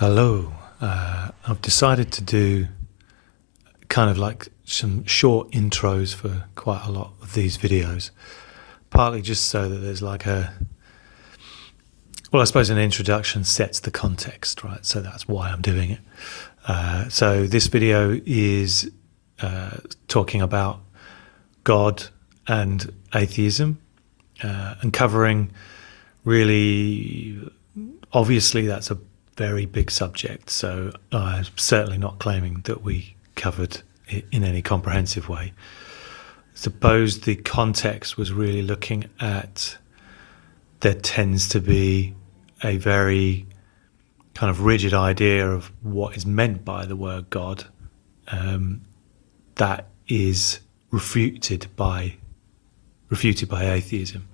Hello. I've decided to do kind of like some short intros for quite a lot of these videos, partly just so that there's like I suppose an introduction sets the context, right? So that's why I'm doing it. So this video is talking about God and atheism, and covering really, obviously that's a very big subject, so I'm certainly not claiming that we covered it in any comprehensive way. Suppose the context was really looking at there tends to be a very kind of rigid idea of what is meant by the word God, that is refuted by atheism.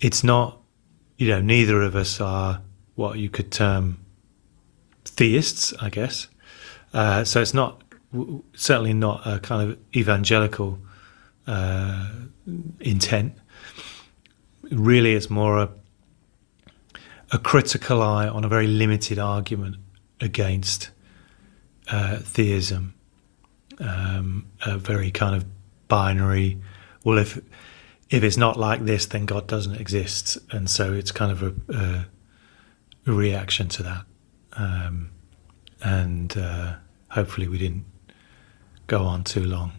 It's not, neither of us are what you could term theists, I guess. So it's not, certainly not a kind of evangelical intent. Really, it's more a critical eye on a very limited argument against theism, a very kind of binary, well, if it's not like this, then God doesn't exist. And so it's kind of a reaction to that. And hopefully we didn't go on too long.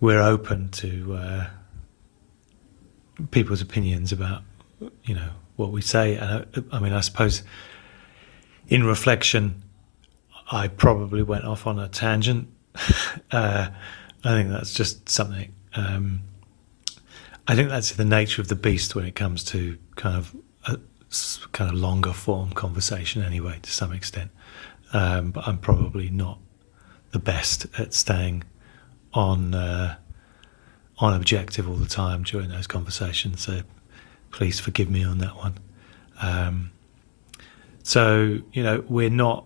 We're open to people's opinions about, what we say. And I suppose in reflection, I probably went off on a tangent. I think that's just something. I think that's the nature of the beast when it comes to kind of longer form conversation, anyway, to some extent. But I'm probably not the best at staying on objective all the time during those conversations. So please forgive me on that one. So we're not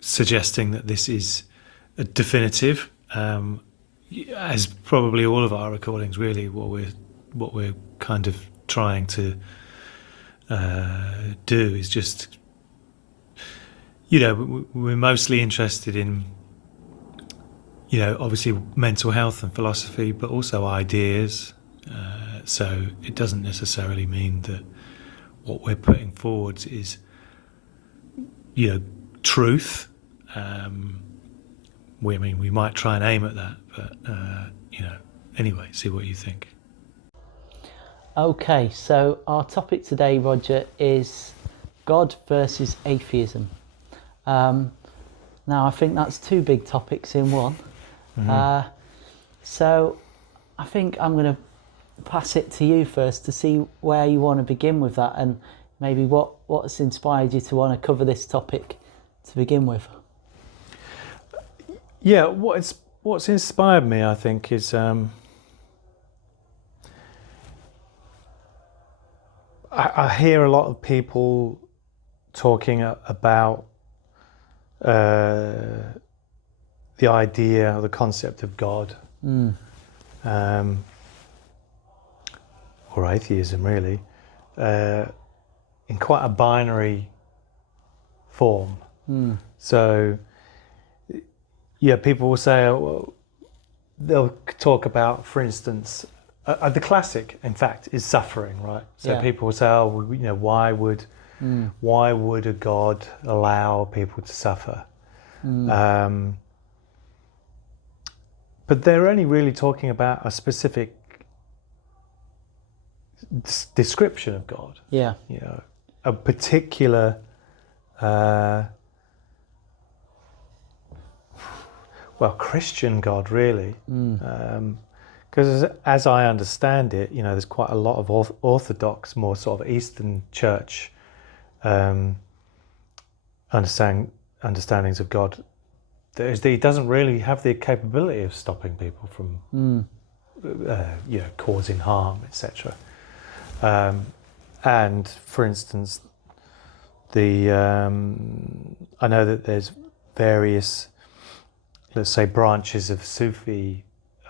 suggesting that this is a definitive. As probably all of our recordings, really, what we're kind of trying to do is just, we're mostly interested in, obviously mental health and philosophy, but also ideas. So it doesn't necessarily mean that what we're putting forward is, truth. We might try and aim at that, but anyway, see what you think. Okay, so our topic today, Roger, is God versus atheism. Now, I think that's two big topics in one. Mm-hmm. So I think I'm going to pass it to you first to see where you want to begin with that, and maybe what's inspired you to want to cover this topic to begin with. Yeah, what's inspired me, I think, is I hear a lot of people talking about the idea or the concept of God, or atheism, really, in quite a binary form. So, yeah, people will say, they'll talk about, for instance, the classic, in fact, is suffering, right? So people will say, why would a God allow people to suffer? But they're only really talking about a specific description of God. Yeah. A particular Christian God, really. Because as I understand it, there's quite a lot of orthodox, more sort of Eastern Church understandings of God. He doesn't really have the capability of stopping people from, causing harm, etc. And for instance, I know that there's various, let's say, branches of Sufi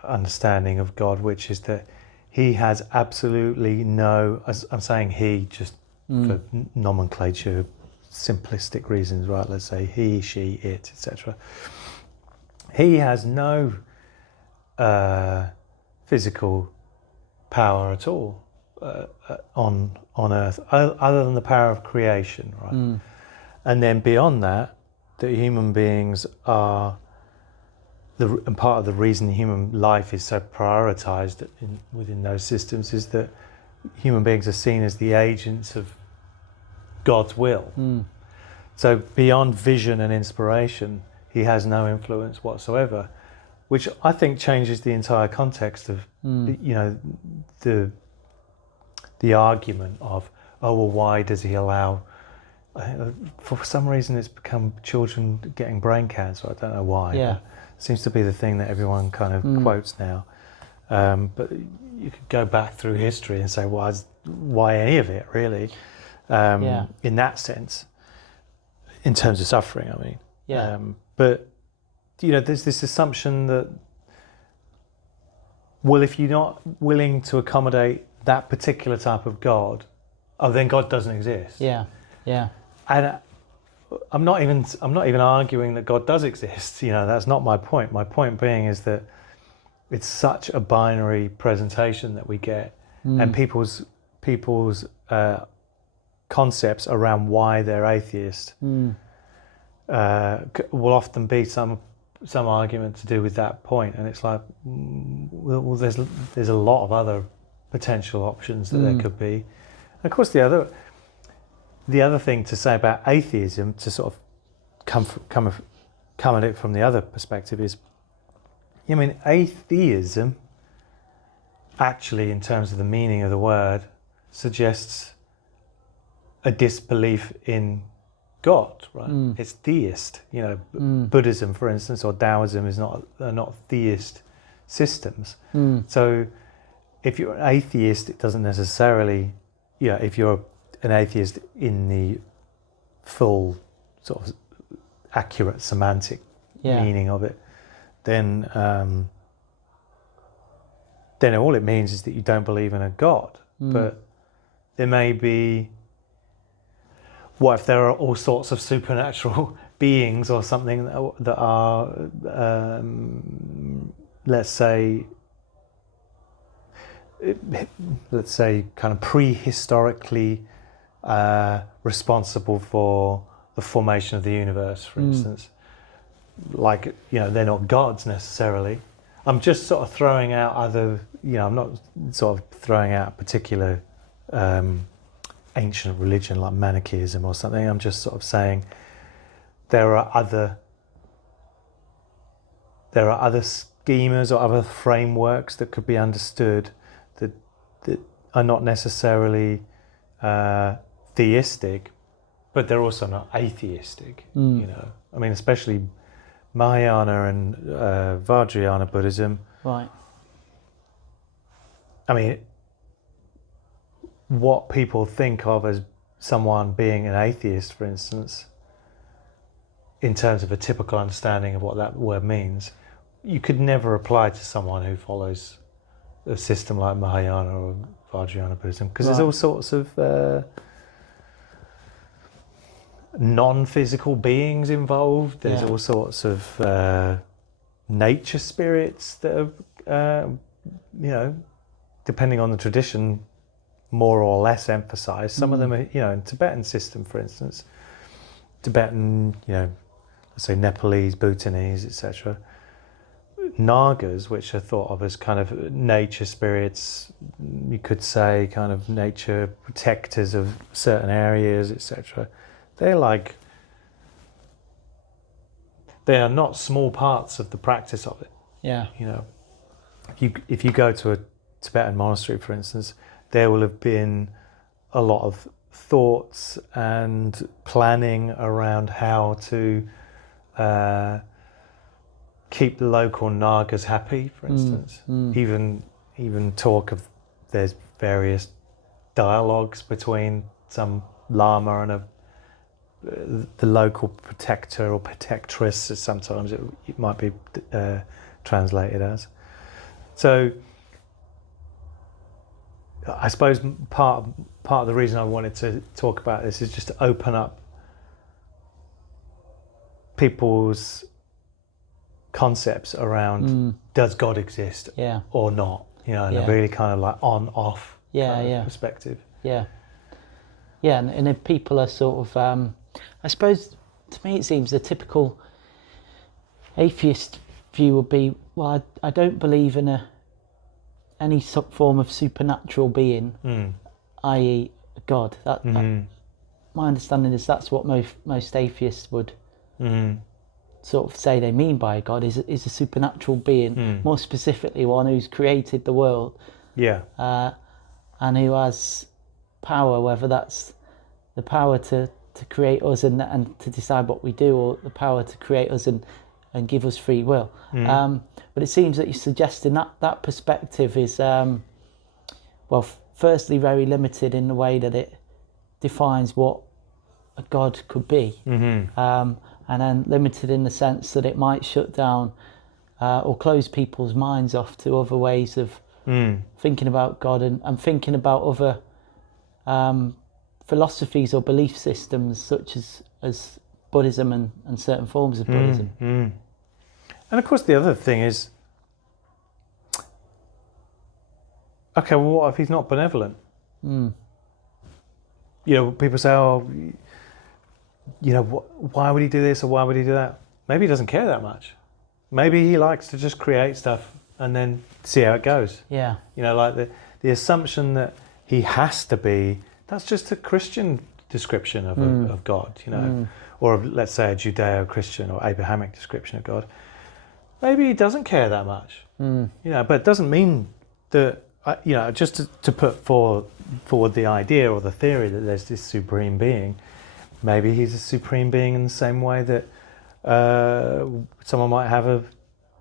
understanding of God, which is that he has absolutely no, I'm saying he just for nomenclature, simplistic reasons, right? Let's say he, she, it, etc. He has no physical power at all on earth, other than the power of creation, right? And then beyond that, that human beings are and part of the reason human life is so prioritized within those systems is that human beings are seen as the agents of God's will. So beyond vision and inspiration, he has no influence whatsoever, which I think changes the entire context of the argument of, oh well, why does he allow? For some reason, it's become children getting brain cancer. I don't know why. Yeah. It seems to be the thing that everyone kind of quotes now. But you could go back through history and say, why any of it really? In that sense, in terms of suffering, I mean. Yeah. But there's this assumption that, well, if you're not willing to accommodate that particular type of God, then God doesn't exist. Yeah. And I'm not even arguing that God does exist. That's not my point. My point being is that it's such a binary presentation that we get, and people's concepts around why they're atheist will often be some argument to do with that point. And it's like, well, there's a lot of other potential options that there could be. And of course, the other thing to say about atheism, to sort of come at it from the other perspective, is, atheism, actually, in terms of the meaning of the word, suggests a disbelief in God, right? It's theist. Buddhism, for instance, or Taoism are not theist systems. So if you're an atheist, it doesn't necessarily, if you're an atheist in the full sort of accurate semantic meaning of it, then all it means is that you don't believe in a God. But there may be, what if there are all sorts of supernatural beings or something that are, let's say kind of prehistorically responsible for the formation of the universe, for instance. Like, they're not gods necessarily. I'm just sort of throwing out other, I'm not sort of throwing out a particular ancient religion like Manichaeism or something. I'm just sort of saying there are other schemas or other frameworks that could be understood that are not necessarily theistic, but they're also not atheistic. I mean, especially Mahayana and Vajrayana Buddhism. Right. I mean, what people think of as someone being an atheist, for instance, in terms of a typical understanding of what that word means, you could never apply to someone who follows a system like Mahayana or Vajrayana Buddhism, because there's all sorts of non-physical beings involved. There's all sorts of nature spirits that are, depending on the tradition, more or less emphasized. Some of them are, in Tibetan system, for instance, Tibetan, let's say Nepalese, Bhutanese, etc. Nagas, which are thought of as kind of nature spirits, you could say kind of nature protectors of certain areas, etc. They are not small parts of the practice of it. Yeah. If you go to a Tibetan monastery, for instance, there will have been a lot of thoughts and planning around how to keep the local Nagas happy, for instance. Even talk of, there's various dialogues between some lama and the local protector or protectress, as sometimes it might be translated as. So I suppose part of the reason I wanted to talk about this is just to open up people's concepts around does God exist or not, in a really kind of like on-off kind of perspective. Yeah, and if people are sort of, I suppose to me it seems the typical atheist view would be, well, I don't believe in any form of supernatural being, i.e. God. That, my understanding is that's what most atheists would sort of say they mean by God is a supernatural being, more specifically one who's created the world, and who has power, whether that's the power to create us and to decide what we do, or the power to create us and give us free will. But it seems that you're suggesting that perspective is, firstly very limited in the way that it defines what a God could be, and then limited in the sense that it might shut down or close people's minds off to other ways of thinking about God and thinking about other philosophies or belief systems such as Buddhism and certain forms of Buddhism. And of course the other thing is, okay, well, what if he's not benevolent? People say, why would he do this or why would he do that? Maybe he doesn't care that much. Maybe he likes to just create stuff and then see how it goes. Yeah. Like the assumption that he has to be, that's just a Christian description of God, or let's say a Judeo-Christian or Abrahamic description of God. Maybe he doesn't care that much, but it doesn't mean that, just to put forward the idea or the theory that there's this supreme being. Maybe he's a supreme being in the same way that someone might have a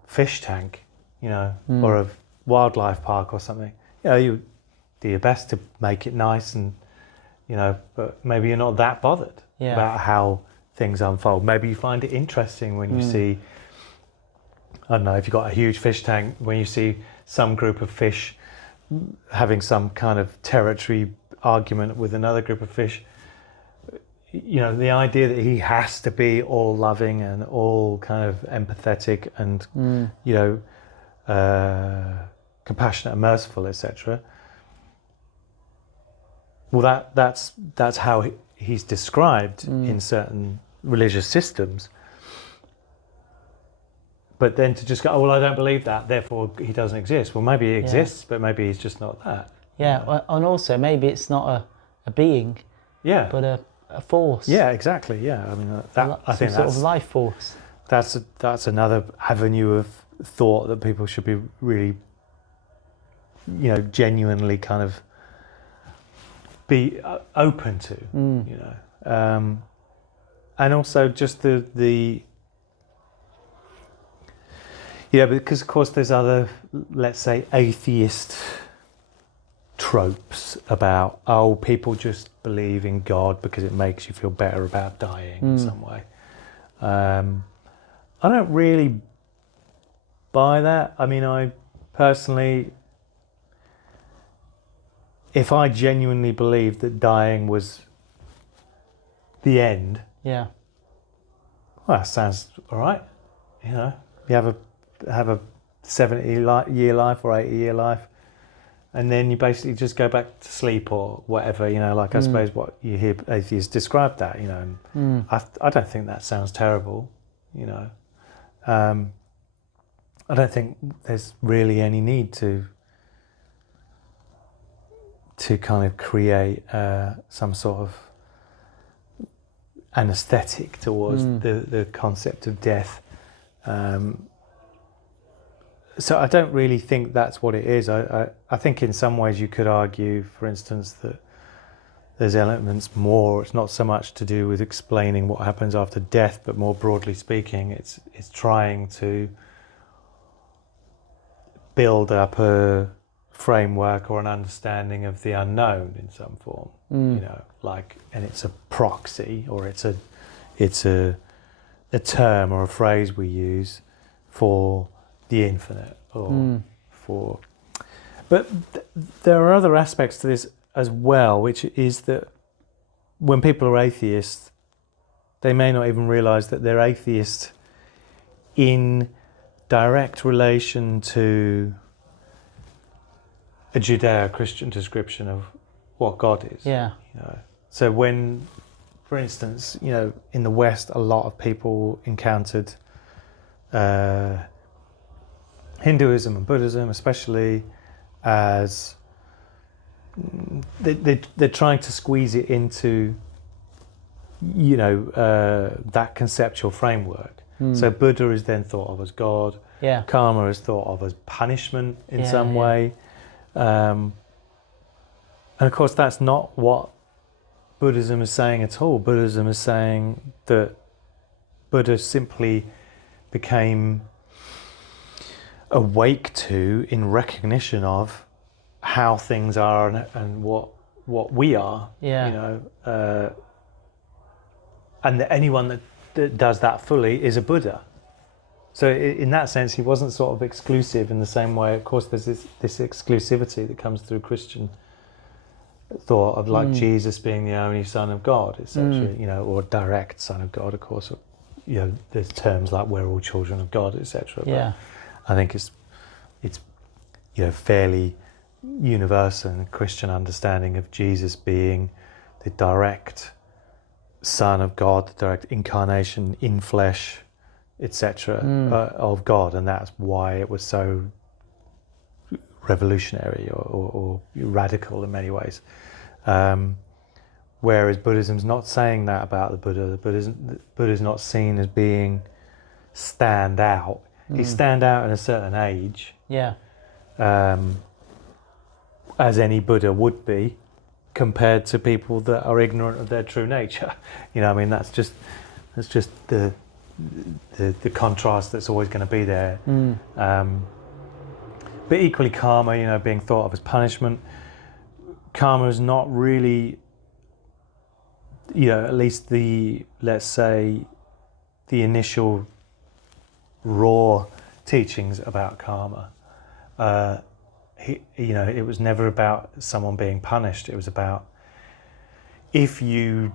fish tank, or a wildlife park or something. You do your best to make it nice and, but maybe you're not that bothered about how things unfold. Maybe you find it interesting when you see, I don't know, if you've got a huge fish tank, when you see some group of fish having some kind of territory argument with another group of fish, the idea that he has to be all loving and all kind of empathetic and, compassionate and merciful, etc. Well, that's how he's described in certain religious systems. But then to just go, oh, well, I don't believe that, therefore he doesn't exist. Well, maybe he exists, but maybe he's just not that. Yeah, and also maybe it's not a being, but a force. Yeah, exactly. Yeah, I mean I think sort of life force. That's another avenue of thought that people should be really, genuinely kind of be open to. And also just the because of course there's other, let's say, atheist tropes about, people just believe in God because it makes you feel better about dying in some way. I don't really buy that. I mean, I personally, if I genuinely believed that dying was the end, well, that sounds all right. You have a 70-year life or 80-year life, and then you basically just go back to sleep or whatever, I suppose what you hear atheists describe that, and I don't think that sounds terrible, I don't think there's really any need to kind of create some sort of anesthetic towards the concept of death. So I don't really think that's what it is. I think in some ways you could argue, for instance, that there's elements more, it's not so much to do with explaining what happens after death, but more broadly speaking, it's trying to build up a framework or an understanding of the unknown in some form, and it's a proxy, or it's a term or a phrase we use for the infinite, or but there are other aspects to this as well, which is that when people are atheists, they may not even realize that they're atheist in direct relation to a Judeo-Christian description of what God is. Yeah. You know? So when, for instance, you know, in the West, a lot of people encountered Hinduism and Buddhism, especially, as they're trying to squeeze it into, you know, that conceptual framework. So Buddha is then thought of as God. Yeah. Karma is thought of as punishment in some yeah. way. And of course, that's not what Buddhism is saying at all. Buddhism is saying that Buddha simply became awake to, in recognition of, how things are and what we are. Yeah. You know, and that anyone that does that fully is a Buddha. So in that sense, he wasn't sort of exclusive in the same way. Of course, there's this exclusivity that comes through Christian thought of, like, Jesus being the only Son of God, etc. You know, or direct Son of God. Of course, you know, there's terms like we're all children of God, etc. Yeah. I think it's you know, fairly universal in the Christian understanding of Jesus being the direct Son of God, the direct incarnation in flesh, etc. Of God, and that's why it was so revolutionary or radical in many ways. Whereas Buddhism's not saying that about the Buddha. The Buddha's not seen as being stand out. He stand out in a certain age, Yeah. as any Buddha would be, compared to people that are ignorant of their true nature. You know, I mean, that's just the contrast that's always going to be there. But equally, karma, you know, being thought of as punishment, karma is not really, you know, at least let's say the initial raw teachings about karma. You know, it was never about someone being punished. It was about, if you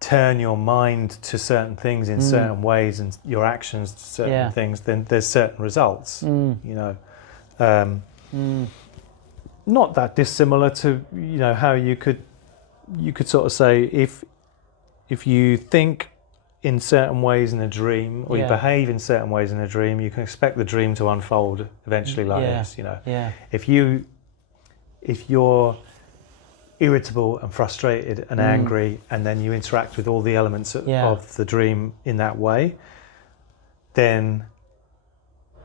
turn your mind to certain things in certain ways and your actions to certain things, then there's certain results. You know, not that dissimilar to, you know, how you could sort of say, if you think in certain ways in a dream, or you behave in certain ways in a dream, you can expect the dream to unfold eventually like this. You know, if you're irritable and frustrated and angry, and then you interact with all the elements of the dream in that way, then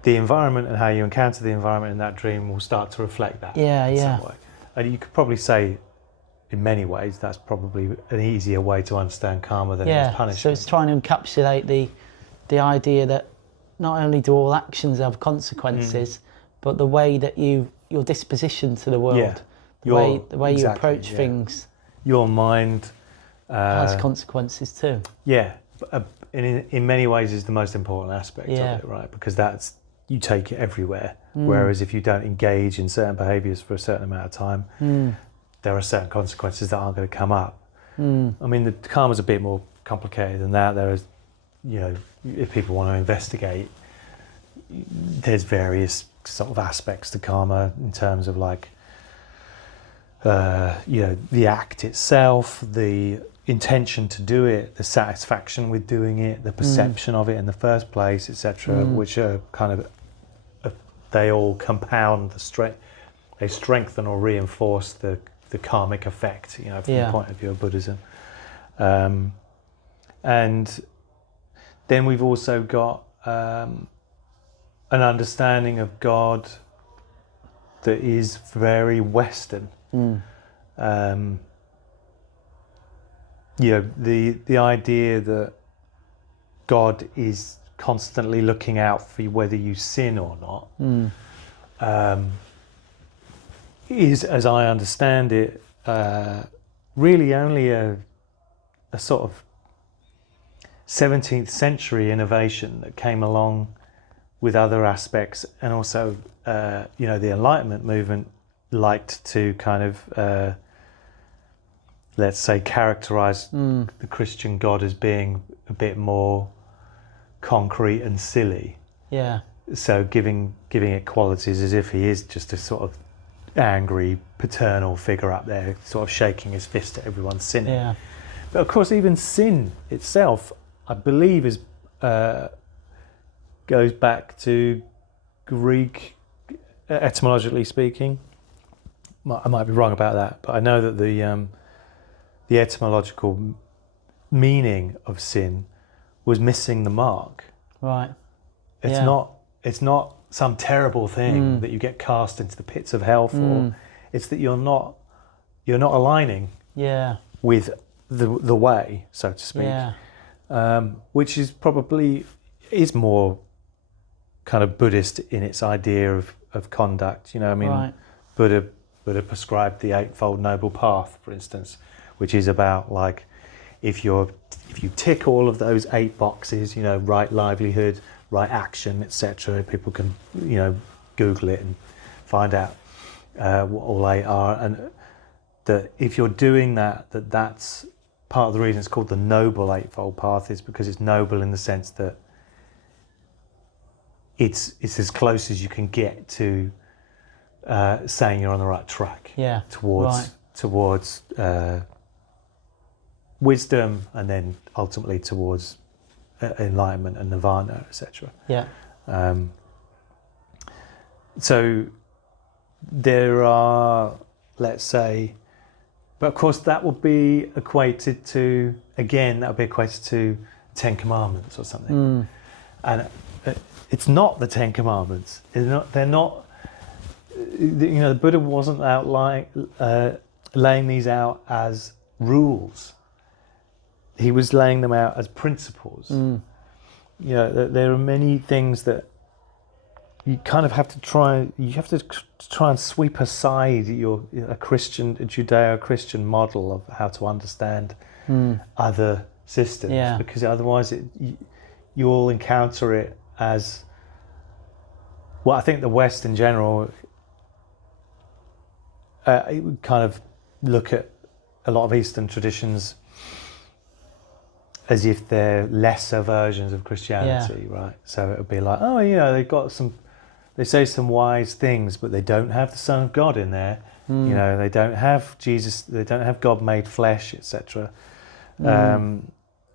the environment and how you encounter the environment in that dream will start to reflect that in some way. And you could probably say, in many ways, that's probably an easier way to understand karma than it is punishment. So it's trying to encapsulate the idea that not only do all actions have consequences, but the way that your disposition to the world, the way you approach things, your mind has consequences too. Yeah, in many ways is the most important aspect of it, right? Because that's, you take it everywhere. Whereas if you don't engage in certain behaviours for a certain amount of time, there are certain consequences that aren't going to come up. I mean, the karma's a bit more complicated than that. There is, you know, if people want to investigate, there's various sort of aspects to karma in terms of, like, you know, the act itself, the intention to do it, the satisfaction with doing it, the perception of it in the first place, etc., which are kind of, they all compound the strength, they strengthen or reinforce the karmic effect, you know, from the point of view of Buddhism. And then we've also got an understanding of God that is very Western. You know, the idea that God is constantly looking out for you, whether you sin or not, is, as I understand it, really only a sort of 17th century innovation that came along with other aspects, and also, you know, the Enlightenment movement liked to kind of, let's say, characterize the Christian God as being a bit more concrete and silly. Yeah. So giving it qualities as if he is just a sort of angry paternal figure up there, sort of shaking his fist at everyone sinning. Yeah. But of course, even sin itself, I believe, is goes back to Greek, etymologically speaking. I might be wrong about that, but I know that the etymological meaning of sin was missing the mark. Right. It's not some terrible thing that you get cast into the pits of hell for. It's that you're not aligning with the way, so to speak. Which is probably more kind of Buddhist in its idea of conduct. You know, I mean, Buddha prescribed the Eightfold Noble Path, for instance, which is about, like, if you tick all of those 8 boxes, you know, right livelihood, right action, etc. People can, you know, Google it and find out what all 8 are, and that if you're doing that's part of the reason it's called the Noble Eightfold Path, is because it's noble in the sense that it's as close as you can get to saying you're on the right track towards wisdom, and then ultimately towards enlightenment and nirvana, etc. So there are, let's say, but of course that would be equated to, again, that would be equated to 10 Commandments or something. And it's not the 10 Commandments. They're not, you know, the Buddha wasn't laying these out as rules. He was laying them out as principles. You know, there are many things that you kind of have to try. You have to try and sweep aside a Judeo-Christian model of how to understand other systems, because otherwise you'll encounter it as, well, I think the West in general kind of look at a lot of Eastern traditions as if they're lesser versions of Christianity, right? So it would be like, oh, you know, they say some wise things, but they don't have the Son of God in there. You know, they don't have Jesus, they don't have God made flesh, etc. And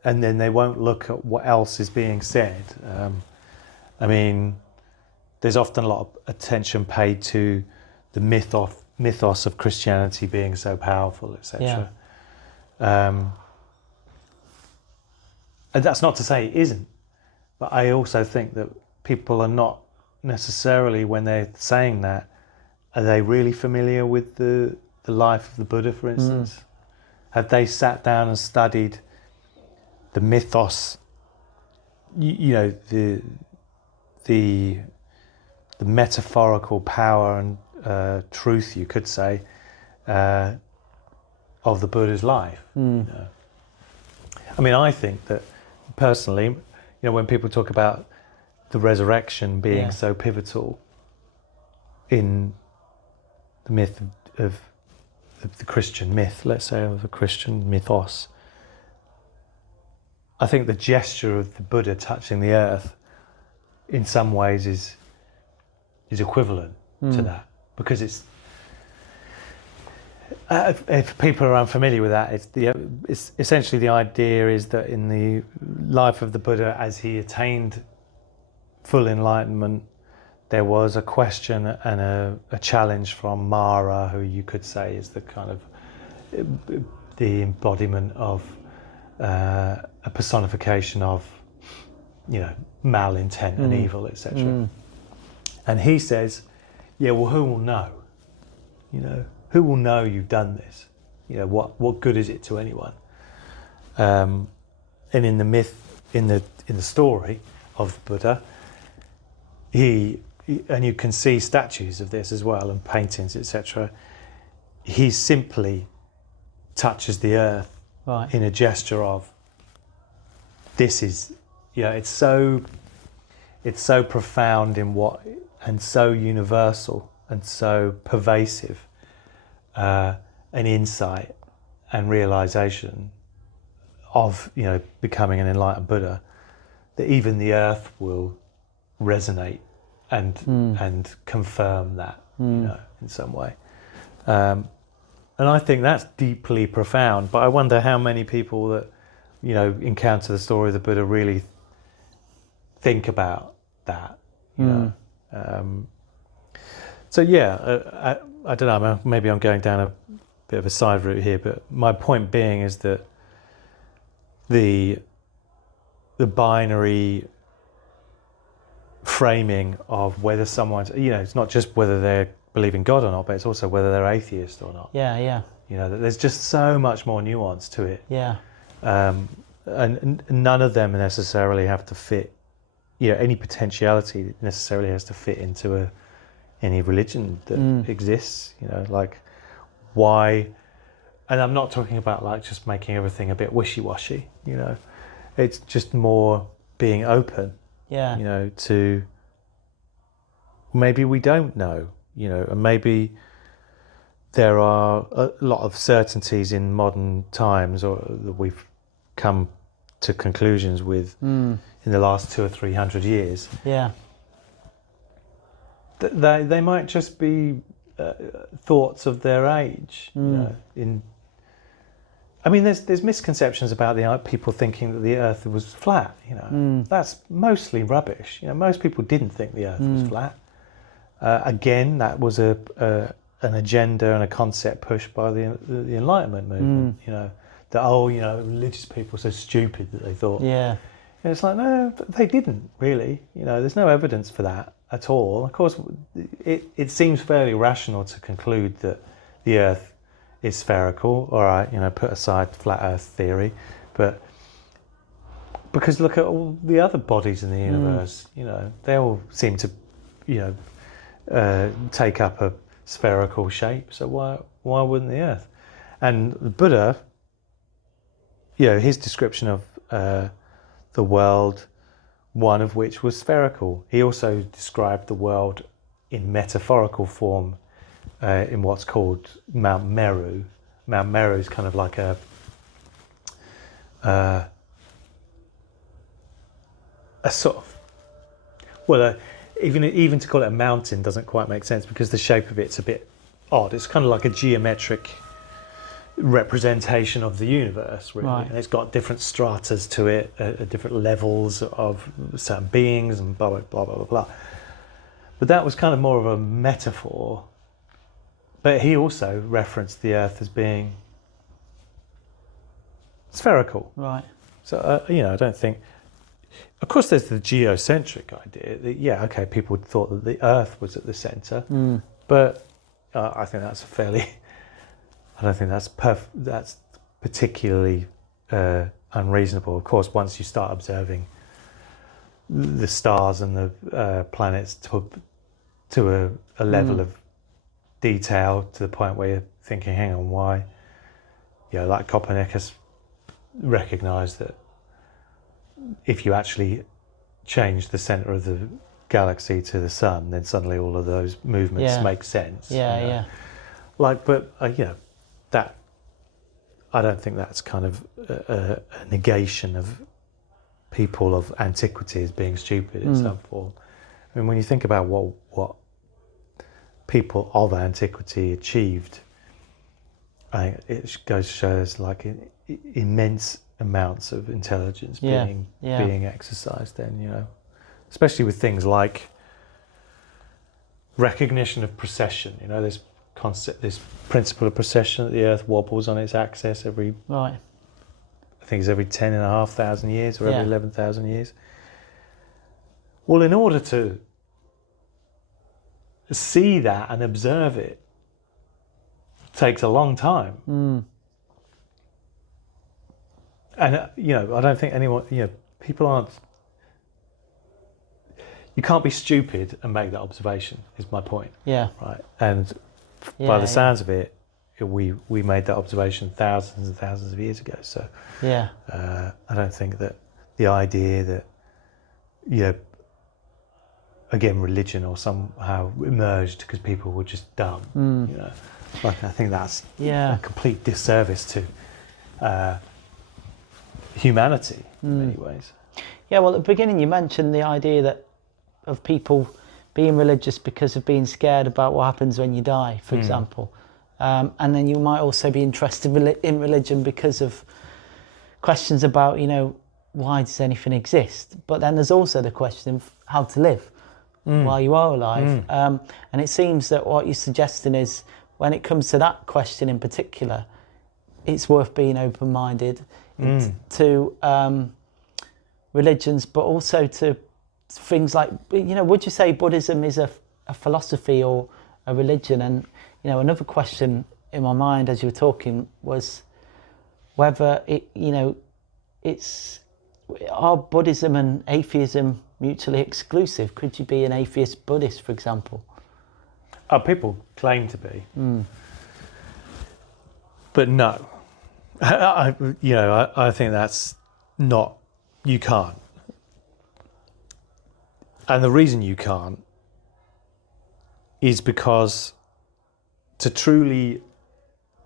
then they won't look at what else is being said. I mean, there's often a lot of attention paid to the mythos of Christianity being so powerful, etc. And that's not to say it isn't, but I also think that people are not necessarily, when they're saying that, are they really familiar with the life of the Buddha, for instance? Have they sat down and studied the mythos, you know, the metaphorical power and truth, you could say, of the Buddha's life? You know? I mean, I think that personally, you know, when people talk about the resurrection being so pivotal in the myth of the Christian myth, let's say, of the Christian mythos, I think the gesture of the Buddha touching the earth in some ways is equivalent to that, because it's, if people are unfamiliar with that, it's essentially, the idea is that in the life of the Buddha, as he attained full enlightenment, there was a question and a challenge from Mara, who you could say is the kind of the embodiment of a personification of, you know, malintent and evil, etc. And he says, yeah, well, who will know? You know, who will know you've done this? You know, what good is it to anyone? And in the myth, in the story of Buddha, and you can see statues of this as well, and paintings, etc. He simply touches the earth in a gesture of, this is, you know, it's so profound in what, and so universal and so pervasive an insight and realization of, you know, becoming an enlightened Buddha, that even the earth will resonate and confirm that, you know, in some way. And I think that's deeply profound. But I wonder how many people that, you know, encounter the story of the Buddha really think about that, you know. So yeah, I don't know, maybe I'm going down a bit of a side route here, but my point being is that the binary framing of whether someone's, you know, it's not just whether they believe in God or not, but it's also whether they're atheist or not. Yeah. You know, there's just so much more nuance to it. Yeah. And none of them necessarily have to fit, you know, any potentiality necessarily has to fit into any religion that exists, you know, like why, and I'm not talking about like just making everything a bit wishy-washy, you know, it's just more being open, Yeah. you know, to maybe we don't know, you know, and maybe there are a lot of certainties in modern times or that we've come to conclusions with in the last 200 or 300 years. Yeah. They might just be thoughts of their age, you know. I mean, there's misconceptions about the people thinking that the Earth was flat. You know, that's mostly rubbish. You know, most people didn't think the Earth was flat. Again, that was an agenda and a concept pushed by the Enlightenment movement. You know, that you know, religious people are so stupid that they thought. Yeah. And it's like, no, they didn't really. You know, there's no evidence for that at all. Of course, it seems fairly rational to conclude that the Earth is spherical. All right, you know, put aside flat Earth theory, but because look at all the other bodies in the universe. You know, they all seem to, you know, take up a spherical shape. So why wouldn't the Earth? And the Buddha, you know, his description of the world, one of which was spherical. He also described the world in metaphorical form in what's called Mount Meru. Mount Meru is kind of like a sort of, well, even to call it a mountain doesn't quite make sense because the shape of it's a bit odd. It's kind of like a geometric representation of the universe, really. Right. And it's got different stratas to it, different levels of certain beings and blah, blah, blah, blah, blah. But that was kind of more of a metaphor. But he also referenced the Earth as being spherical. Right. So, you know, I don't think... Of course, there's the geocentric idea. That, yeah, okay, people thought that the Earth was at the centre. But I think that's a fairly... I don't think that's particularly unreasonable. Of course, once you start observing the stars and the planets to a level of detail to the point where you're thinking, hang on, why? You know, like Copernicus recognised that if you actually change the centre of the galaxy to the sun, then suddenly all of those movements make sense. Yeah, you know? yeah. Like, but you know, that I don't think that's kind of a negation of people of antiquity as being stupid in some form. I mean, when you think about what people of antiquity achieved, I think it goes to show us like immense amounts of intelligence being exercised then, you know, especially with things like recognition of precession. You know, this principle of precession, that the Earth wobbles on its axis every, Right. I think it's every 10,500 years or every 11,000 years. Well, in order to see that and observe it takes a long time. And, you know, I don't think anyone, you know, people aren't, you can't be stupid and make that observation, is my point. Yeah. Right. And by the sounds of it, we made that observation thousands and thousands of years ago. So I don't think that the idea that, you know, again, religion or somehow emerged because people were just dumb. You know, Like, I think that's Yeah. a complete disservice to humanity in many ways. Yeah, well, at the beginning you mentioned the idea of people being religious because of being scared about what happens when you die, for example. And then you might also be interested in religion because of questions about, why does anything exist? But then there's also the question of how to live while you are alive. And it seems that what you're suggesting is, when it comes to that question in particular, it's worth being open-minded to religions, but also to things like, would you say Buddhism is a philosophy or a religion? And, another question in my mind as you were talking was whether are Buddhism and atheism mutually exclusive? Could you be an atheist Buddhist, for example? People claim to be, but no. I think that's not. You can't, and the reason you can't is because to truly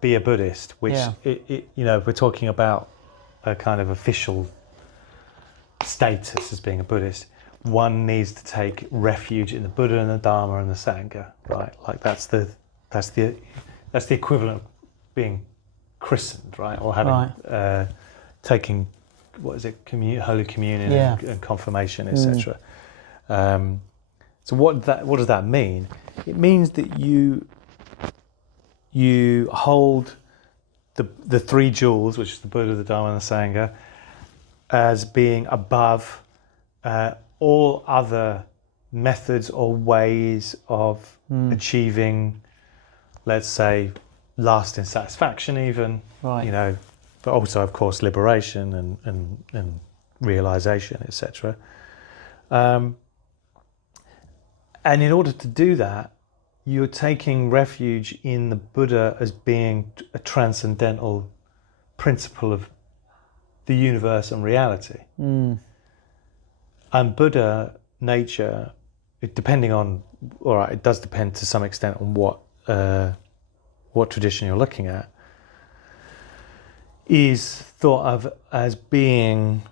be a Buddhist, which we're talking about a kind of official status as being a Buddhist, one needs to take refuge in the Buddha and the Dharma and the Sangha, right? Like that's the equivalent of being christened, right? Or having taking Holy Communion and confirmation, etc. So what does that mean? It means that you hold the three jewels, which is the Buddha, the Dharma, and the Sangha, as being above all other methods or ways of achieving, let's say, lasting satisfaction, even, but also, of course, liberation and realization, etc. And in order to do that, you're taking refuge in the Buddha as being a transcendental principle of the universe and reality. And Buddha nature, it does depend to some extent on what tradition you're looking at, is thought of as being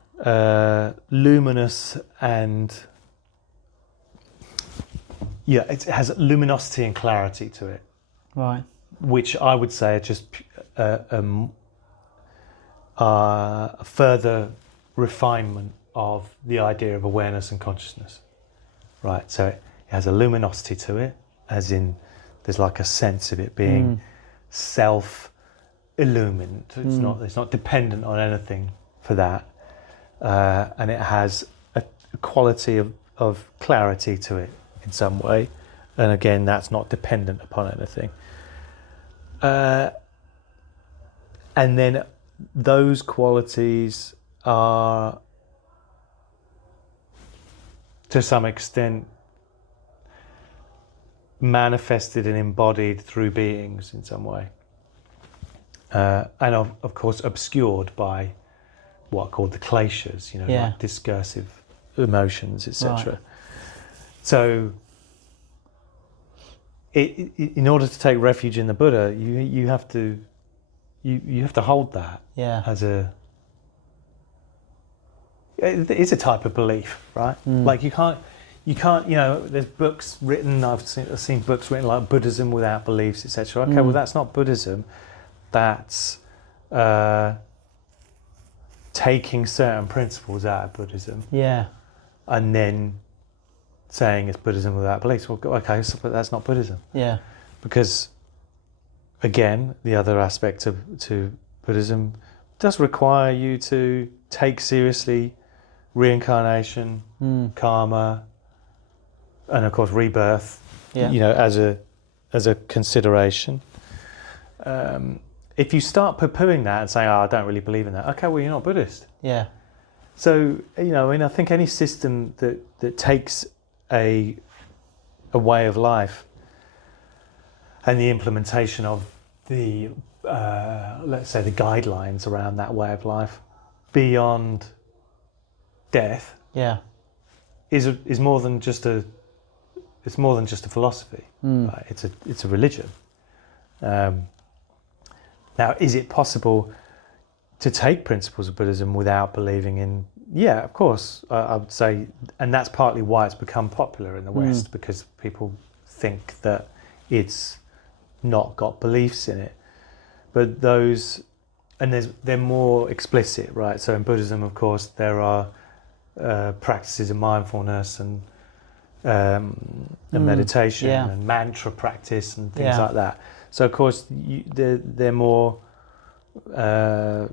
luminous and it has luminosity and clarity to it, right? Which I would say are just a further refinement of the idea of awareness and consciousness, right? So it has a luminosity to it, as in there's like a sense of it being self-illumined. It's not dependent on anything for that, and it has a quality of clarity to it in some way, and again, that's not dependent upon anything. And then those qualities are, to some extent, manifested and embodied through beings in some way, and of course obscured by what are called the kleshas, like discursive emotions, etc. So in order to take refuge in the Buddha, you have to hold that as it's a type of belief, right? Like you can't, there's books written, I've seen books written like Buddhism without beliefs, etc. Okay, well, that's not Buddhism. That's taking certain principles out of Buddhism. And then saying it's Buddhism without beliefs. Well, okay, but that's not Buddhism. Because, again, the other aspect to Buddhism does require you to take seriously reincarnation, karma, and of course rebirth, as a consideration. If you start poo-pooing that and saying, I don't really believe in that, okay, well, you're not Buddhist. So, I think any system that takes a way of life and the implementation of the, let's say, the guidelines around that way of life beyond death, is more than just a philosophy. Right? It's a religion, Now, is it possible to take principles of Buddhism without believing in? Yeah, of course, I would say, and that's partly why it's become popular in the West, because people think that it's not got beliefs in it. But those, and they're more explicit, right? So in Buddhism, of course, there are practices of mindfulness and meditation and mantra practice and things like that. So of course, they're more, they're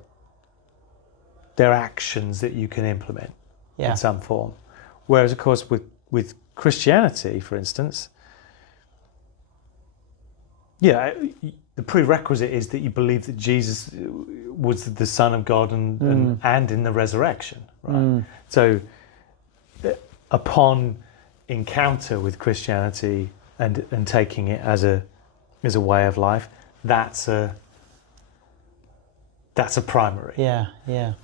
actions that you can implement in some form. Whereas of course with Christianity, for instance, the prerequisite is that you believe that Jesus was the Son of God and in the resurrection, right? So upon encounter with Christianity and taking it as a way of life, that's a primary.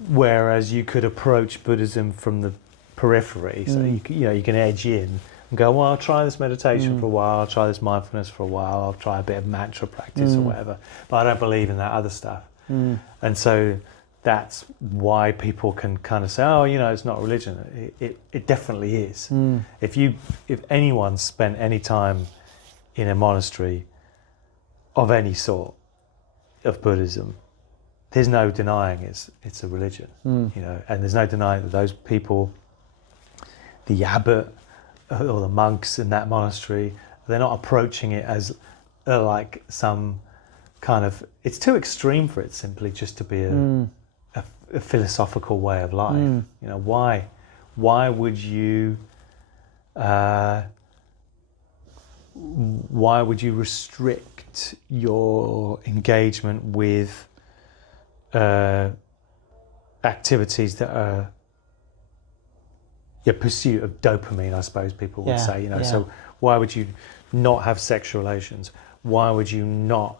Whereas you could approach Buddhism from the periphery, so you can edge in and go, well, I'll try this meditation for a while, I'll try this mindfulness for a while, I'll try a bit of mantra practice or whatever, but I don't believe in that other stuff. And so that's why people can kind of say, oh, it's not religion. It definitely is. If anyone spent any time in a monastery of any sort of Buddhism, there's no denying it's a religion, and there's no denying that those people, the abbot or the monks in that monastery, they're not approaching it as like some kind of, it's too extreme for it simply just to be a philosophical way of life. Why would you restrict your engagement with activities that are your pursuit of dopamine, I suppose people would say, so why would you not have sexual relations? Why would you not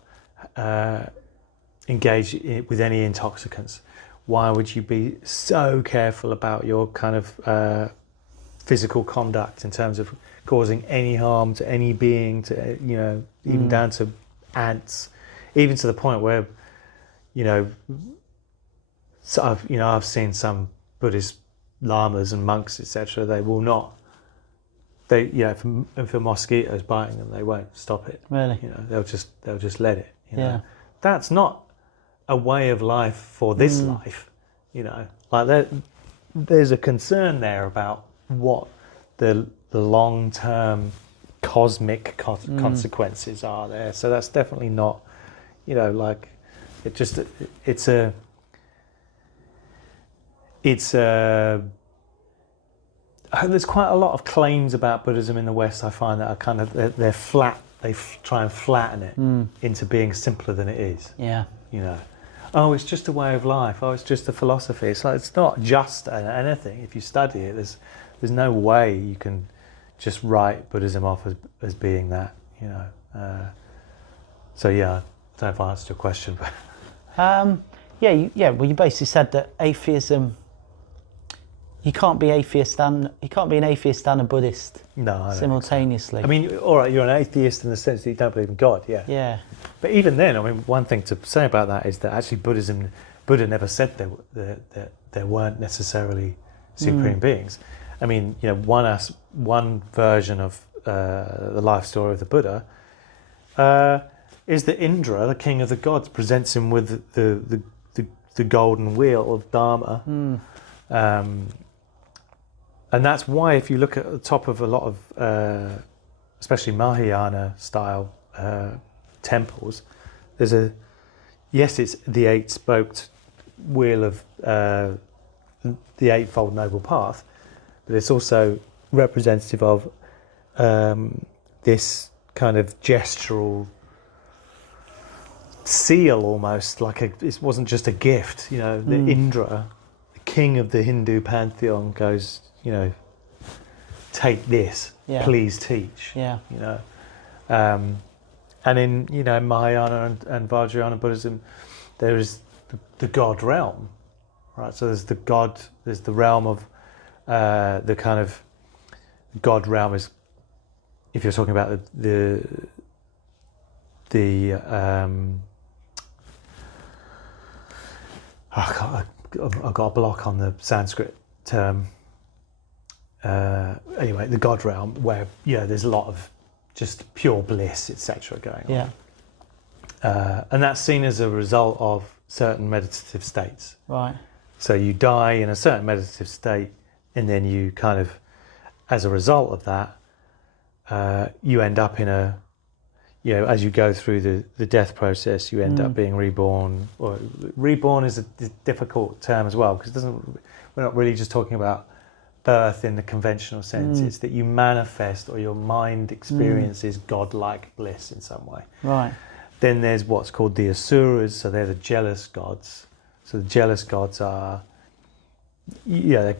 engage with any intoxicants? Why would you be so careful about your kind of physical conduct in terms of causing any harm to any being, to even down to ants, even to the point where so I've seen some Buddhist lamas and monks, etc. They will not. If a mosquito is biting them, they won't stop it. Really? They'll just let it. That's not a way of life for this life. Like there's a concern there about what the long-term cosmic consequences are there. So that's definitely not, like it's a there's quite a lot of claims about Buddhism in the West, I find, that are kind of, they're flat. They try and flatten it into being simpler than it is. Oh, it's just a way of life. Oh, it's just a philosophy. It's like, it's not just anything. If you study it, there's no way you can just write Buddhism off as being that. So I don't know if I answered your question, but well, you basically said that atheism, you can't be an atheist and a Buddhist simultaneously. I mean, all right, you're an atheist in the sense that you don't believe in God, yeah. But even then, I mean, one thing to say about that is that actually Buddha never said that there weren't necessarily supreme beings. I mean, one version of the life story of the Buddha is that Indra, the king of the gods, presents him with the golden wheel of Dharma. And that's why, if you look at the top of a lot of, especially Mahayana style temples, there's it's the eight-spoked wheel of the Eightfold Noble Path, but it's also representative of this kind of gestural seal, almost like it wasn't just a gift. The Indra, the king of the Hindu pantheon, goes, take this, please teach. And in Mahayana and Vajrayana Buddhism, there is the God realm, right? So there's the realm of the kind of God realm is, if you're talking about I've got a block on the Sanskrit term. Anyway, the God realm, where there's a lot of just pure bliss, etc., going on. And that's seen as a result of certain meditative states. Right. So you die in a certain meditative state, and then you kind of, as a result of that, you end up in a, as you go through the death process, you end up being reborn. Or reborn is a difficult term as well, because we're not really just talking about birth in the conventional sense. It's that you manifest, or your mind experiences godlike bliss in some way. Right. Then there's what's called the asuras, so they're the jealous gods. So the jealous gods are, they're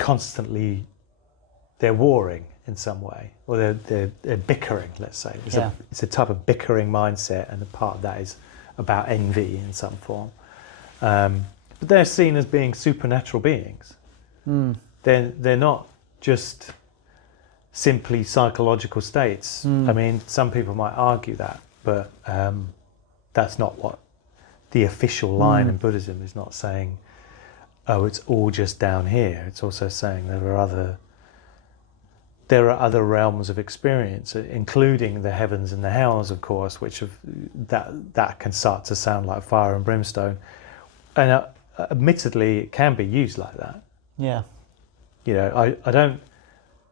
warring in some way, or they're bickering, let's say. It's a type of bickering mindset, and a part of that is about envy in some form. But they're seen as being supernatural beings. They're not just simply psychological states. I mean, some people might argue that, but that's not what the official line in Buddhism is. Not saying, oh, it's all just down here. It's also saying there are other realms of experience, including the heavens and the hells, of course, which that can start to sound like fire and brimstone. And admittedly, it can be used like that. Yeah. I don't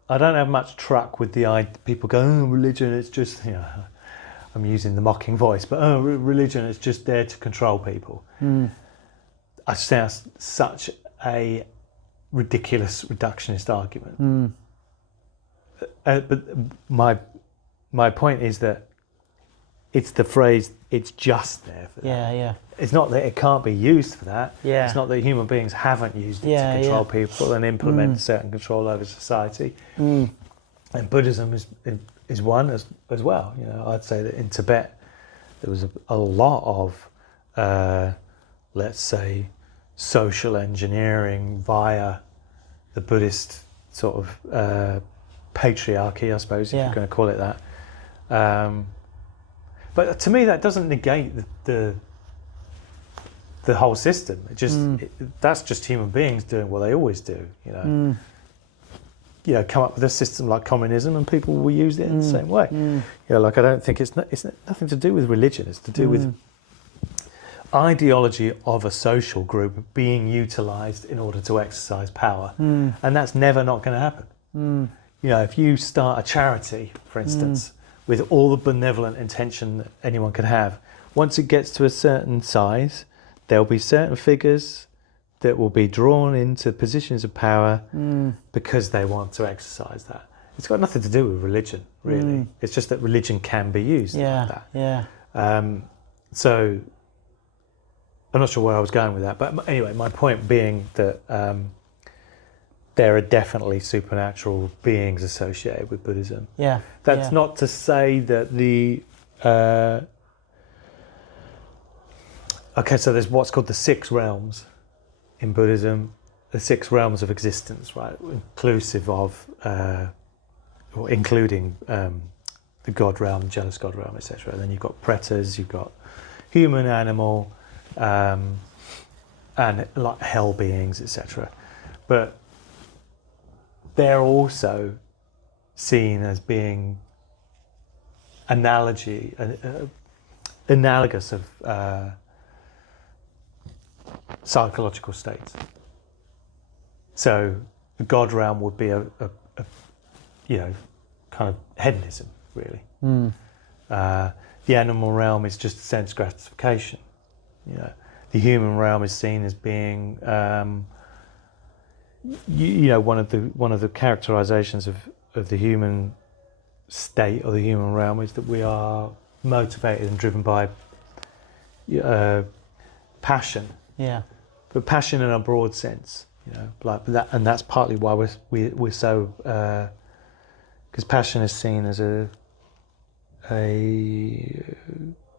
have much truck with the idea. People go, oh, religion, it's just, I'm using the mocking voice, but religion is just there to control people. I just think that's such a ridiculous reductionist argument. But my point is that it's the phrase, it's just there for that. Yeah. It's not that it can't be used for that. Yeah. It's not that human beings haven't used it to control people and implement certain control over society. And Buddhism is one as well. I'd say that in Tibet there was a lot of, let's say, social engineering via the Buddhist sort of patriarchy, I suppose, if you're going to call it that. But to me, that doesn't negate the whole system. That's just human beings doing what they always do. Come up with a system like communism, and people will use it in the same way. I don't think it's nothing to do with religion. It's to do with ideology of a social group being utilised in order to exercise power, and that's never not going to happen. If you start a charity, for instance, with all the benevolent intention that anyone can have, once it gets to a certain size, there'll be certain figures that will be drawn into positions of power because they want to exercise that. It's got nothing to do with religion, really. It's just that religion can be used like that. Yeah. So I'm not sure where I was going with that, but anyway, my point being that there are definitely supernatural beings associated with Buddhism. Yeah. That's not to say that so there's what's called the 6 realms in Buddhism, the 6 realms of existence, right? Inclusive of, or including the God realm, jealous God realm, etc. And then you've got pretas, you've got human, animal, and like hell beings, etc. But they're also seen as being analogous of psychological states. So the God realm would be a kind of hedonism, really. The animal realm is just sense gratification. The human realm is seen as being one of the characterizations of the human state or the human realm is that we are motivated and driven by passion. Yeah. But passion in a broad sense, like that, and that's partly why we're so because passion is seen as a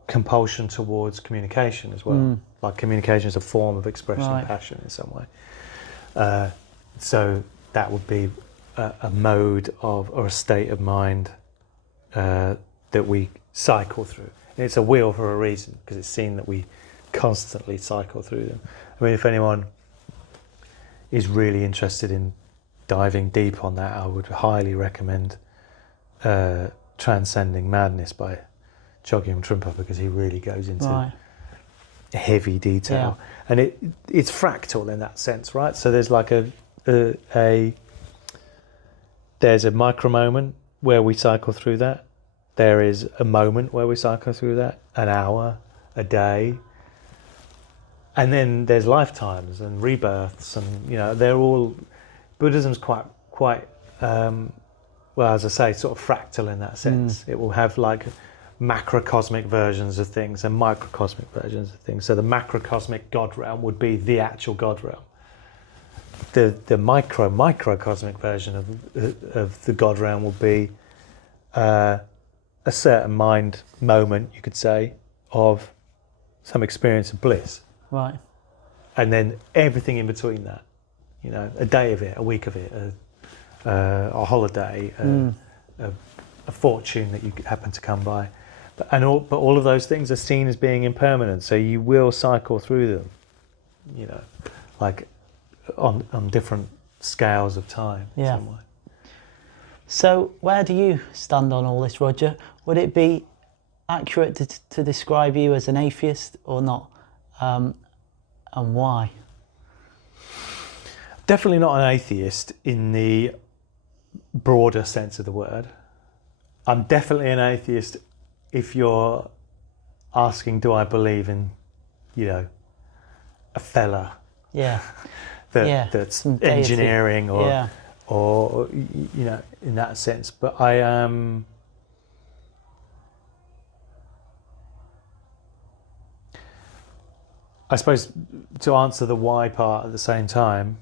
compulsion towards communication as well. Like communication is a form of expressing passion in some way. So that would be a mode of, or a state of mind that we cycle through. And it's a wheel for a reason, because it's seen that we constantly cycle through them. I mean, if anyone is really interested in diving deep on that, I would highly recommend Transcending Madness by Chogyam Trungpa, because he really goes into heavy detail. And it's fractal in that sense, right? So there's like there's a micro moment where we cycle through that. There is a moment where we cycle through that, an hour, a day. And then there's lifetimes and rebirths, and they're all, Buddhism's quite well, as I say, sort of fractal in that sense. It will have like macrocosmic versions of things and microcosmic versions of things. So the macrocosmic God realm would be the actual God realm. The microcosmic version of the God realm will be a certain mind moment, you could say, of some experience of bliss. Right. And then everything in between that, a day of it, a week of it, a holiday, a fortune that you happen to come by. But all of those things are seen as being impermanent. So you will cycle through them, like on different scales of time. Yeah. Some way. So where do you stand on all this, Roger? Would it be accurate to describe you as an atheist or not? And why? Definitely not an atheist in the broader sense of the word. I'm definitely an atheist if you're asking, do I believe in, a fella that's engineering or in that sense. But I am. I suppose to answer the why part at the same time,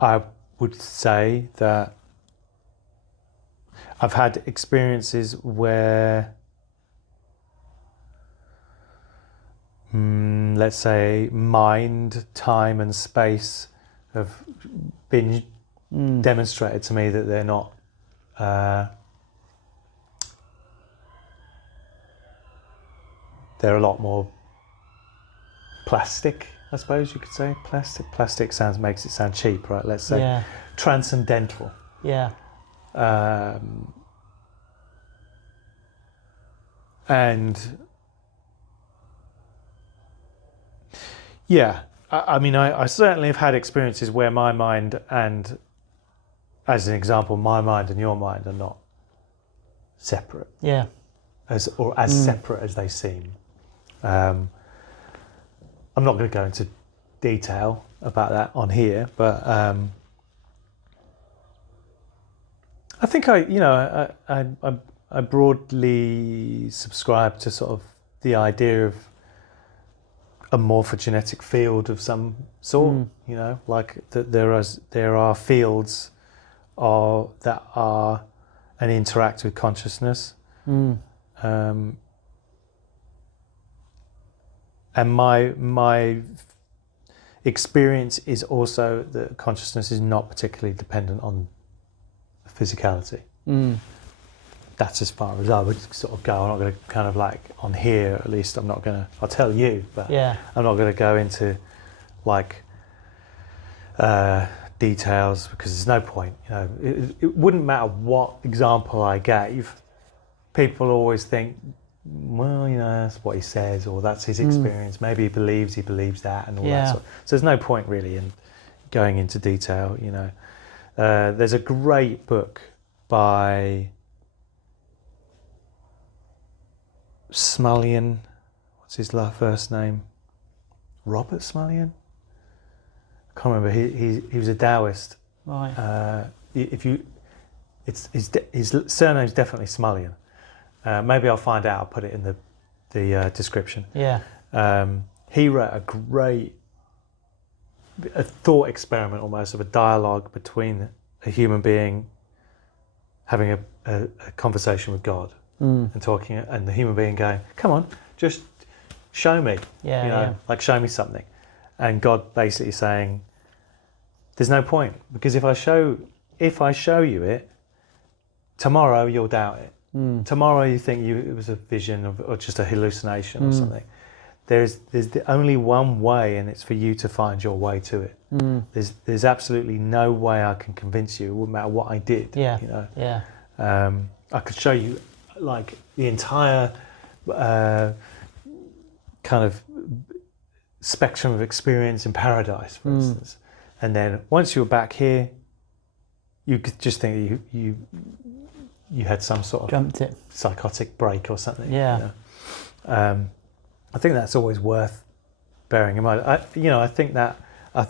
I would say that I've had experiences where, let's say, mind, time and space have been demonstrated to me that they're not they're a lot more plastic, I suppose you could say. Plastic makes it sound cheap, right? Let's say transcendental. Yeah. And yeah, I mean, I certainly have had experiences where my mind and, as an example, my mind and your mind are not separate. Yeah. As separate as they seem. I'm not going to go into detail about that on here, but I think I broadly subscribe to sort of the idea of a morphogenetic field of some sort. Like that there are fields that are and interact with consciousness. And my experience is also that consciousness is not particularly dependent on physicality. That's as far as I would sort of go. I'm not going to kind of like, on here at least, I'll tell you, but I'm not going to go into like details, because there's no point. It wouldn't matter what example I gave. People always think, well, that's what he says, or that's his experience. Maybe he believes that, and all that sort. So there's no point really in going into detail. There's a great book by Smulyan. What's his first name? Robert Smulyan. I can't remember. He was a Taoist. Right. His surname's definitely Smulyan. Maybe I'll find out. I'll put it in the description. Yeah. He wrote a thought experiment almost of a dialogue between a human being having a conversation with God and talking, and the human being going, "Come on, just show me." Like show me something, and God basically saying, "There's no point, because if I show you it, tomorrow you'll doubt it." tomorrow you think it was a vision or just a hallucination or something. There's the only one way, and it's for you to find your way to it. There's absolutely no way I can convince you, it wouldn't matter what I did. Yeah. You know. Yeah. I could show you like the entire kind of spectrum of experience in paradise, for instance, and then once you were back here, you could just think you had some sort of Dreamt it. psychotic break or something. Yeah. You know? I think that's always worth bearing in mind. I think that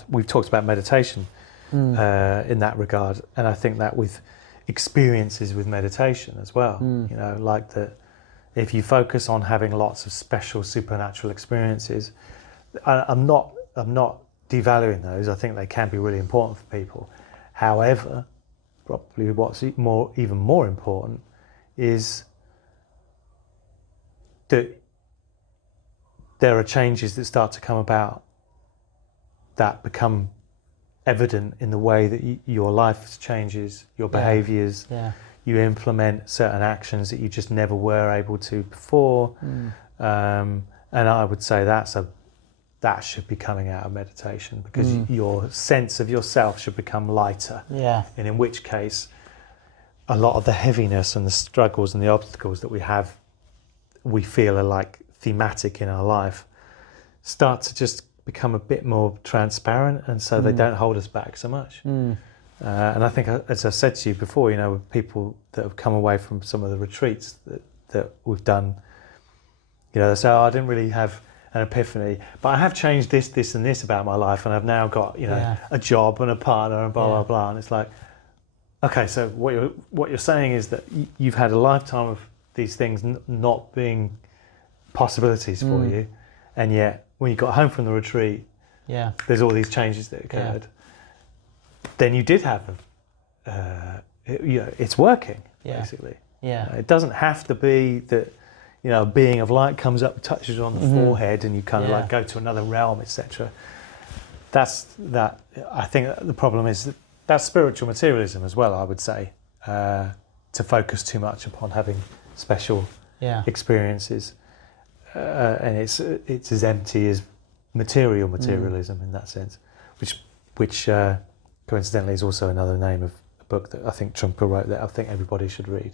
we've talked about meditation in that regard, and I think that with experiences with meditation as well, you know, like that if you focus on having lots of special supernatural experiences, I'm not devaluing those. I think they can be really important for people. However, probably what's even more important is that there are changes that start to come about that become evident in the way that your life changes, your behaviours. Yeah. You implement certain actions that you just never were able to before. And I would say that should be coming out of meditation, because your sense of yourself should become lighter. Yeah. And in which case, a lot of the heaviness and the struggles and the obstacles that we feel are like thematic in our life, start to just become a bit more transparent, and so they don't hold us back so much. And I think, as I said to you before, you know, with people that have come away from some of the retreats that we've done, you know, they say, oh, I didn't really have an epiphany, but I have changed this and this about my life, and I've now got, you know, a job and a partner and blah, blah, blah. And it's like, okay, so what you're saying is that you've had a lifetime of these things not being possibilities for you, and yet when you got home from the retreat, there's all these changes that occurred. Then you did have you know, it's working, basically. It doesn't have to be that, you know, a being of light comes up, touches you on the forehead, and you kind of like go to another realm, etc. I think the problem is that's spiritual materialism as well, I would say, to focus too much upon having special experiences, and it's as empty as materialism in that sense, which coincidentally is also another name of a book that I think Trumper wrote that I think everybody should read,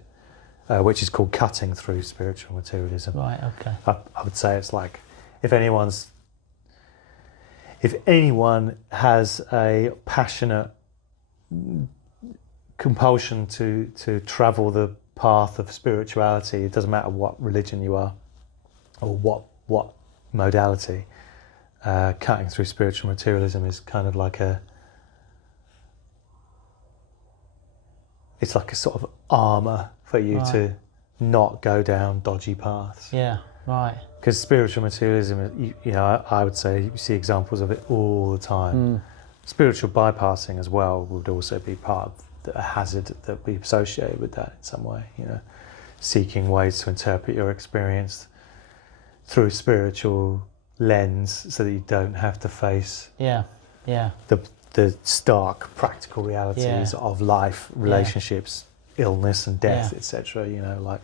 which is called Cutting Through Spiritual Materialism. Right. Okay. I would say it's like, if anyone has a passionate compulsion to travel the path of spirituality, it doesn't matter what religion you are or what modality, cutting through spiritual materialism is kind of like it's like a sort of armour for you to not go down dodgy paths. Yeah. Right. Because spiritual materialism, you know, I would say you see examples of it all the time. Spiritual bypassing as well would also be part of a hazard that we associate with that in some way. You know, seeking ways to interpret your experience through a spiritual lens so that you don't have to face the stark practical realities of life, relationships, illness and death, etc. You know, like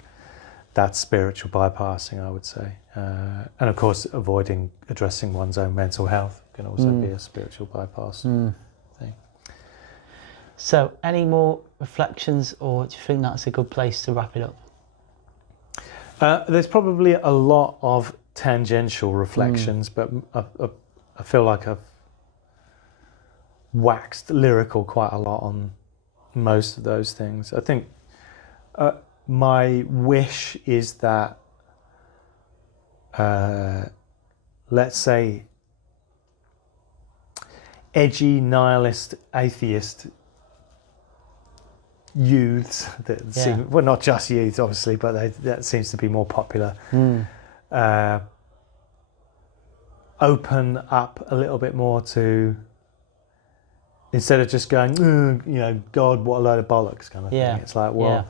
that's spiritual bypassing, I would say. And of course, addressing one's own mental health can also be a spiritual bypass thing. So, any more reflections, or do you think that's a good place to wrap it up? There's probably a lot of tangential reflections, but I feel like I've waxed lyrical quite a lot on most of those things. I think my wish is that, let's say, edgy, nihilist, atheist youths that seem, well, not just youths obviously, but that seems to be more popular, open up a little bit more to, instead of just going, you know, God, what a load of bollocks kind of thing. It's like, well,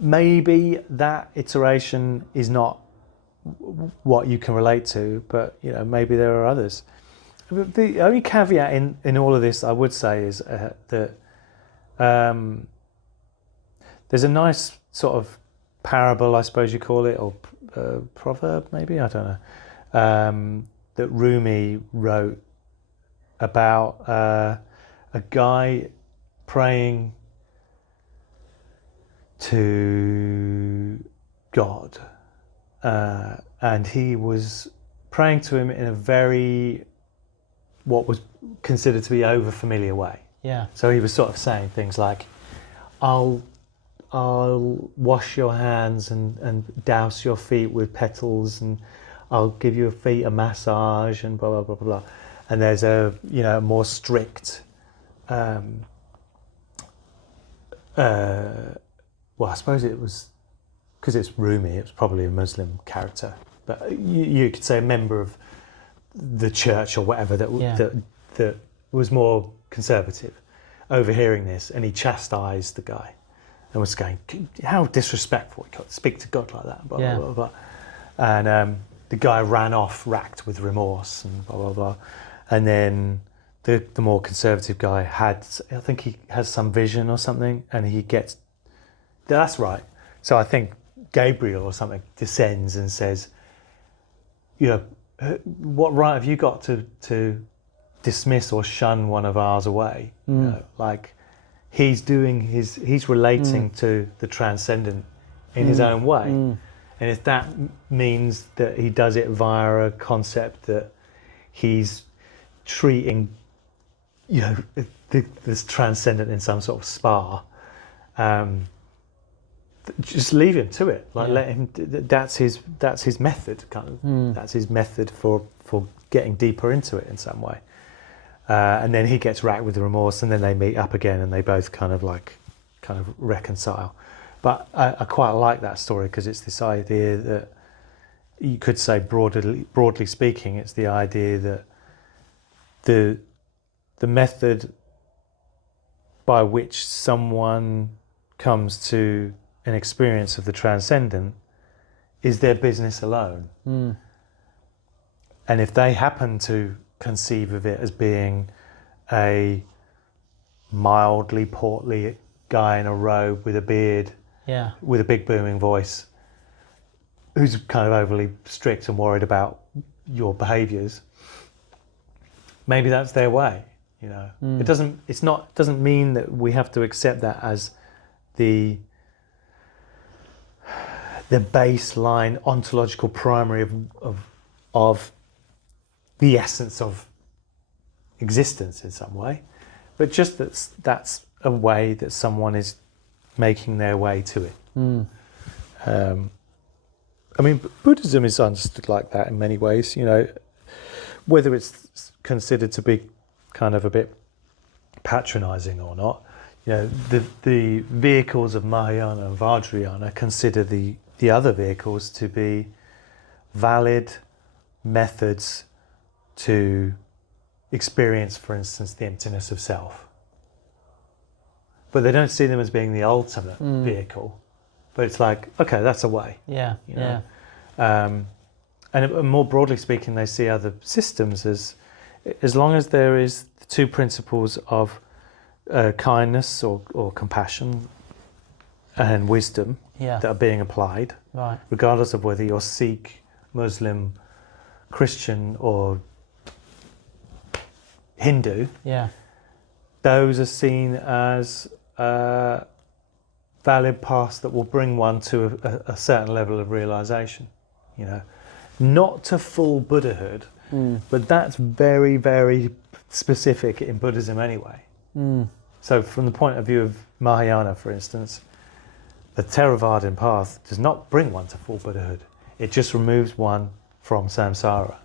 maybe that iteration is not what you can relate to, but, you know, maybe there are others. The only caveat in all of this, I would say, is that there's a nice sort of parable, I suppose you call it, or proverb maybe, I don't know, that Rumi wrote about a guy praying to God, and he was praying to him in a very, what was considered to be over-familiar way. Yeah. So he was sort of saying things like, I'll wash your hands and douse your feet with petals, and I'll give your feet a massage, and blah, blah, blah, blah, blah. And there's a, more strict, well, I suppose it was, because it's Rumi, it was probably a Muslim character, but you could say a member of the church or whatever that was more conservative, overhearing this, and he chastised the guy and was going, how disrespectful, you can't speak to God like that, blah, blah, blah, blah. And the guy ran off racked with remorse and blah, blah, blah. And then the more conservative guy I think he has some vision or something, and he gets, that's right. So I think Gabriel or something descends and says, what right have you got to dismiss or shun one of ours away? Like he's relating to the transcendent in his own way. And if that means that he does it via a concept that he's treating, this transcendent in some sort of spa, just leave him to it. Like let him. That's his method. Kind of. That's his method for getting deeper into it in some way. And then he gets racked with remorse, and then they meet up again, and they both kind of reconcile. But I quite like that story because it's this idea that you could say broadly speaking, it's the idea that the method by which someone comes to an experience of the transcendent is their business alone. And if they happen to conceive of it as being a mildly portly guy in a robe with a beard, with a big booming voice, who's kind of overly strict and worried about your behaviours, maybe that's their way. It doesn't mean that we have to accept that as the baseline ontological primary of the essence of existence in some way, but just that's a way that someone is making their way to it. I mean, Buddhism is understood like that in many ways, whether it's considered to be kind of a bit patronizing or not. The vehicles of Mahayana and Vajrayana consider the other vehicles to be valid methods to experience, for instance, the emptiness of self. But they don't see them as being the ultimate vehicle. But it's like, okay, that's a way. And more broadly speaking, they see other systems as long as there is the two principles of kindness or compassion and wisdom that are being applied, regardless of whether you're Sikh, Muslim, Christian, or Hindu. Those are seen as valid paths that will bring one to a certain level of realization. Not to full Buddhahood, but that's very, very specific in Buddhism anyway. So from the point of view of Mahayana, for instance, the Theravadan path does not bring one to full Buddhahood. It just removes one from samsara.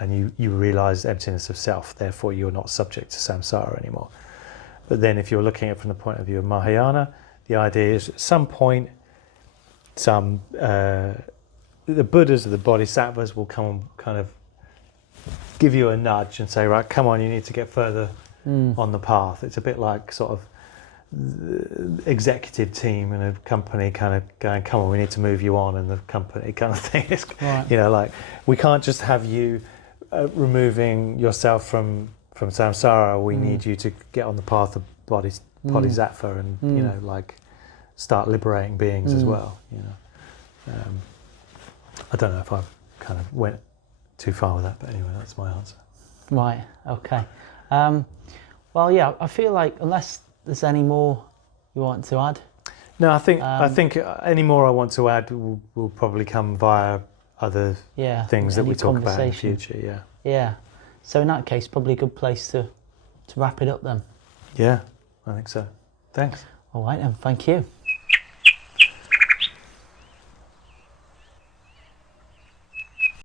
And you realize emptiness of self, therefore you're not subject to samsara anymore. But then if you're looking at it from the point of view of Mahayana, the idea is at some point, the Buddhas or the Bodhisattvas will come and kind of give you a nudge and say, right, come on, you need to get further on the path. It's a bit like sort of the executive team in a company kind of going, come on, we need to move you on, and the company kind of thing. It's, like we can't just have you removing yourself from samsara. We need you to get on the path of bodhisattva and start liberating beings as well. I don't know if I kind of went too far with that, but anyway, that's my answer. Right. Okay. Well, yeah. I feel like unless there's any more you want to add. No, I think any more I want to add will probably come via other things that we talk about in the future. Yeah. Yeah. So in that case, probably a good place to wrap it up then. Yeah, I think so. Thanks. All right, then. Thank you.